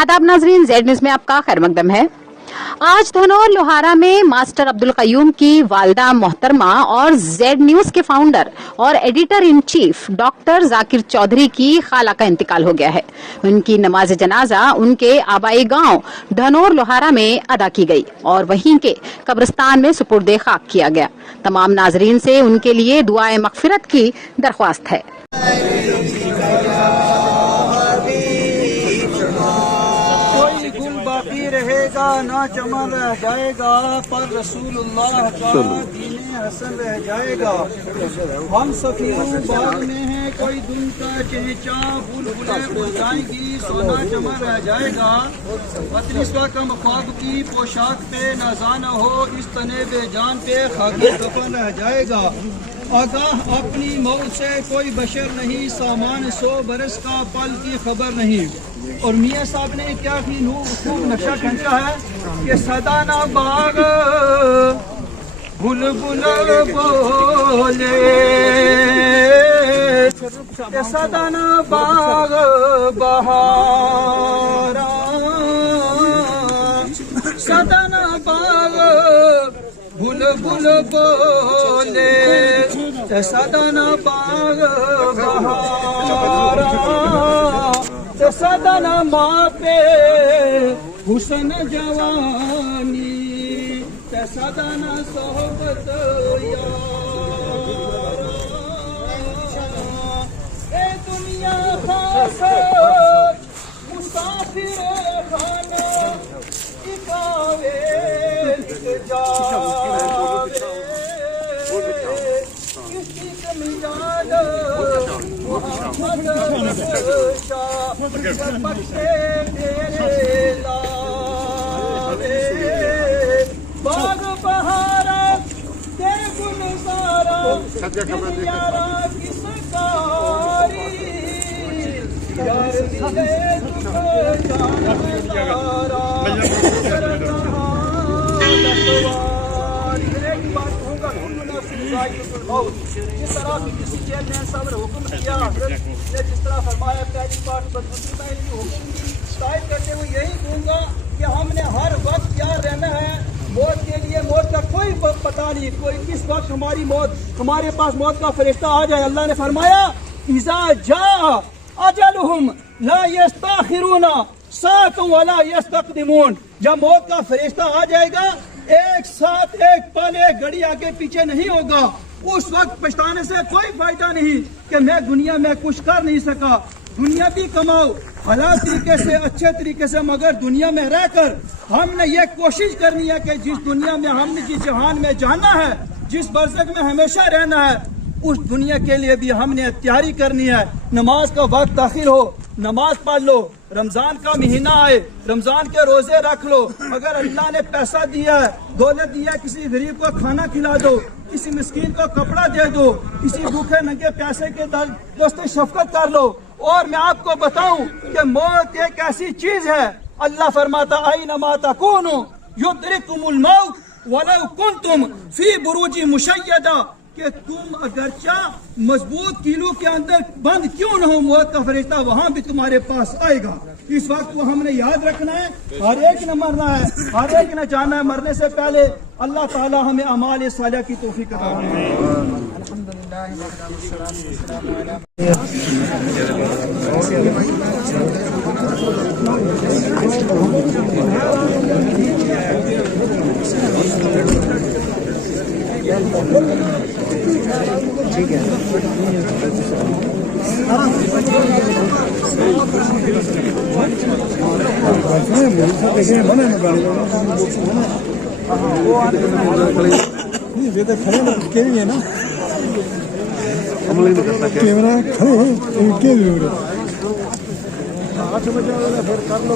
आदाब नाजरीन, Z news में आपका खैर मकदम है। आज धनौर लोहारा में मास्टर अब्दुल कयूम की वालदा मोहतरमा और जेड न्यूज के फाउंडर और editor in chief doctor Zakir Chaudhry की खाला का इंतकाल हो गया है। उनकी नमाज जनाजा उनके आबाई गांव धनौर लोहारा में अदा की गई और वहीं के कब्रिस्तान में सुपुर्दे खाक किया गया। तमाम नाजरीन से उनके लिए दुआए मगफिरत की दरख्वास्त है। रहेगा ना चमन रह जाएगा, पर रसूलुल्लाह का दीन हसन रह जाएगा। हम सफीरों बाग में है कोई दुन का चहचा, बुलबुलें उड़ जाएंगी सोना चमन रह जाएगा। वतनिस्वा कम ख्वाब की पोशाक पे नाजाना हो, इस तने बेजान पे खाकी कफन रह जाएगा। आगाह अपनी मौत से कोई बशर नहीं, सामान 100 बरस का पल की खबर नहीं। और मियाँ साहब ने क्या की खूब नक्शा खींचा है कि सदाना बाग बुलबुल बोले, सदाना बाग बहारा, सदाना बाग बुलबुल बोले, सदाना बाग बहारा, सदन मापे हुसन जवानी, सदन सोहबत यारा। ए दुनिया खास मुसाफिर खाना, इकावे जावे, किसी कमी याद बाग बहारा ते गुलजारा, यारा की सरकारी यार दिले दुख जाना। जिस तरह किसी चेयरमैन साहब ने हुक्म किया, ने जिस तरह फरमाया पहली बात बदबूती में हुक्म की तायद करते हुए यही कहूँगा कि हमने हर वक्त तैयार रहना है मौत के लिए। मौत का कोई पता नहीं, कोई किस वक्त हमारी मौत हमारे पास मौत का फरिश्ता आ जाए। अल्लाह ने फरमाया इज़ा जा अजलहुम ला यस्ताखिरूना साअतन वला यस्तक़दिमून। जब मौत का फरिश्ता आ जाएगा, एक साथ एक पल एक घड़ी आगे पीछे नहीं होगा। उस वक्त पछताने से कोई फायदा नहीं कि मैं दुनिया में कुछ कर नहीं सका। दुनिया भी कमाओ हलाल तरीके से, अच्छे तरीके से, मगर दुनिया में रहकर हमने ये कोशिश करनी है कि जिस दुनिया में हमने जिस जहान में जाना है, जिस बरज़ख में हमेशा रहना है, उस दुनिया के लिए भी हमने तैयारी करनी है। नमाज का वक्त दाखिल हो, नमाज पढ़ लो। रमजान का महीना आए, रमजान के रोजे रख लो। अगर अल्लाह ने पैसा दिया है, दौलत दिया, किसी गरीब को खाना खिला दो, किसी मिस्कीन को कपड़ा दे दो, किसी भूखे नंगे प्यासे के दोस्त शफकत कर लो। और मैं आपको बताऊं कि मौत एक ऐसी चीज है, अल्लाह फरमाता ऐनमा तकूनु युद्रिकुमुल मौत वलौ कुंतुम फी बुरूजी मुशय्यदा, कि तुम अगरचा मजबूत किलो के अंदर बंद क्यों न हो, मौत का फरिश्ता वहां भी तुम्हारे पास आएगा। इस वक्त को हमने याद रखना है, हर एक ने मरना है, हर एक ने जाना है। मरने से पहले अल्लाह ताला हमें अमाल सालिहा की तौफीक अता ठीक है। खड़े ना कैमरा खड़े उनके भी 8 बजे फिर कर लो।